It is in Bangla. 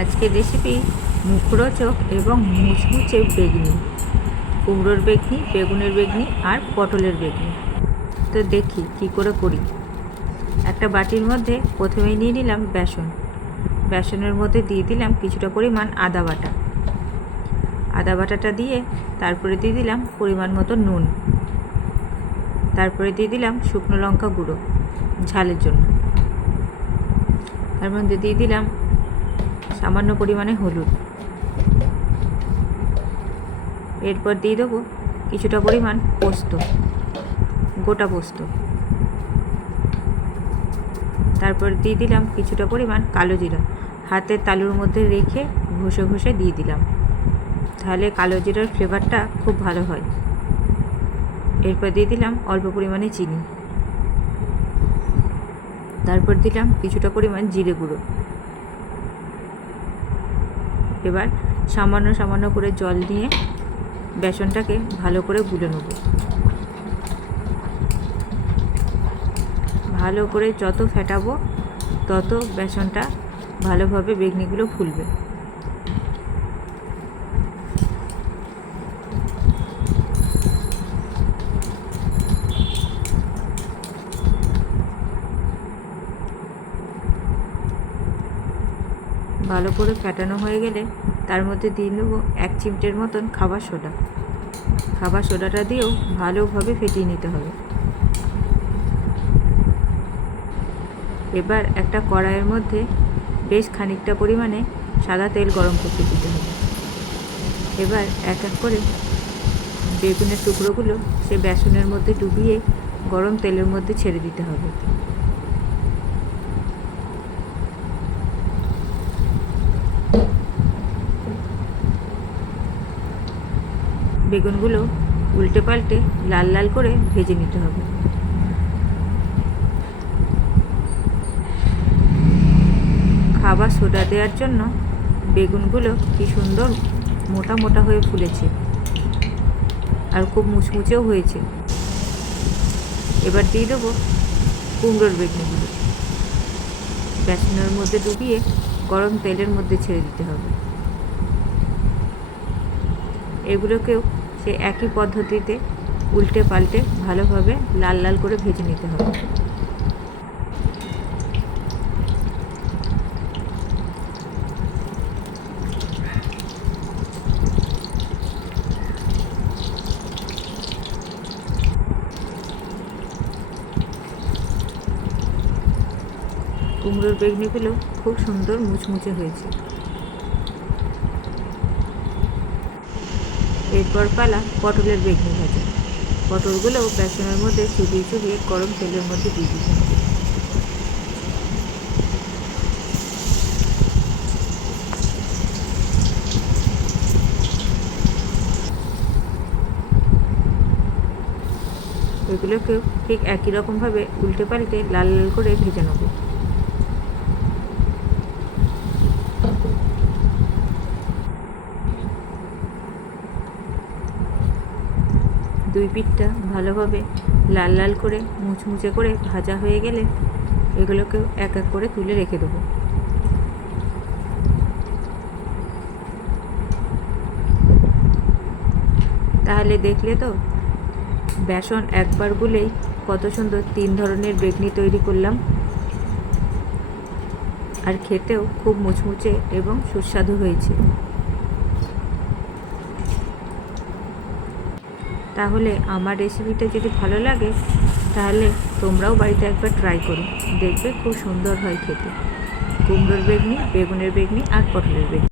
আজকের রেসিপি মুখরোচক এবং মুচমুচে বেগনি, কুমড়োর বেগনি, বেগুনের বেগনি আর পটলের বেগনি। তো দেখি কি করে করি। একটা বাটির মধ্যে প্রথমেই নিয়ে নিলাম বেসন। বেসনের মধ্যে দিয়ে দিলাম কিছুটা পরিমাণ আদা বাটা। আদা বাটাটা দিয়ে তারপরে দিয়ে দিলাম পরিমাণ মতো নুন। তারপরে দিয়ে দিলাম শুকনো লঙ্কা গুঁড়ো ঝালের জন্য। তার মধ্যে দিয়ে দিলাম সামান্য পরিমাণে হলুদ। এরপর দিয়ে দেবো কিছুটা পরিমাণ পোস্ত, গোটা পোস্ত। তারপর দিয়ে দিলাম কিছুটা পরিমাণ কালো জিরা, হাতের তালুর মধ্যে রেখে ঘষে ঘষে দিয়ে দিলাম, তাহলে কালো জিরার ফ্লেভারটা খুব ভালো হয়। এরপর দিয়ে দিলাম অল্প পরিমাণে চিনি। তারপর দিলাম কিছুটা পরিমাণ জিরে গুঁড়ো। এবার সামান্য সামান্য করে জল দিয়ে বেসনটাকে ভালো করে গুলে নেব। ভালো করে যত ফেটাবো তত বেসনটা ভালোভাবে বেগনিগুলো ফুলবে। ভালো করে ফেটানো হয়ে গেলে তার মধ্যে দিয়ে নেব 1 চিমটের মতন খাবার সোডা। খাবার সোডাটা দিয়েও ভালোভাবে ফেটিয়ে নিতে হবে। এবার একটা কড়াইয়ের মধ্যে বেশ খানিকটা পরিমাণে সাদা তেল গরম করতে দিতে হবে। এবার এক এক করে বেগুনের টুকরোগুলো সে বেসনের মধ্যে ডুবিয়ে গরম তেলের মধ্যে ছেড়ে দিতে হবে। বেগুনগুলো উল্টে পাল্টে লাল লাল করে ভেজে নিতে হবে। খাবার সোডা দেওয়ার জন্য বেগুনগুলো কি সুন্দর মোটা মোটা হয়ে ফুলেছে আর খুব মুচমুচেও হয়েছে। এবার দিয়ে দেবো কুমড়োর বেগনিগুলো। বেসনের মধ্যে ডুবিয়ে গরম তেলের মধ্যে ছেড়ে দিতে হবে। এগুলোকেও সে একই পদ্ধতিতে উল্টে পাল্টে ভালোভাবে লাল লাল করে ভেজে নিতে হবে। কুমড়োর বেগনিগুলো খুব সুন্দর মুচমুচে হয়েছে। এরপর পালা পটলের বেগনি ভাজা। পটলগুলো বেসনের মধ্যে চুবিয়ে চুবিয়ে গরম তেলের মধ্যে দিয়ে দিতে হবে। এগুলোকেও ঠিক একই রকমভাবে উল্টে পাল্টে লাল লাল করে ভেজে নেব। দুই পিঠটা ভালোভাবে লাল লাল করে মুচমুচে করে ভাজা হয়ে গেলে এগুলোকেও এক এক করে তুলে রেখে দেবো। তাহলে দেখলে তো বেসন একবার গুলেই কত সুন্দর 3 ধরনের বেগনি তৈরি করলাম, আর খেতেও খুব মুচমুচে এবং সুস্বাদু হয়েছে। তাহলে আমার রেসিপিটা যদি ভালো লাগে তাহলে তোমরাও বাড়িতে একবার ট্রাই করো, দেখবে খুব সুন্দর হয় খেতে। কুমড়োর বেগনি, বেগুনের বেগনি আর পটলের বেগনি।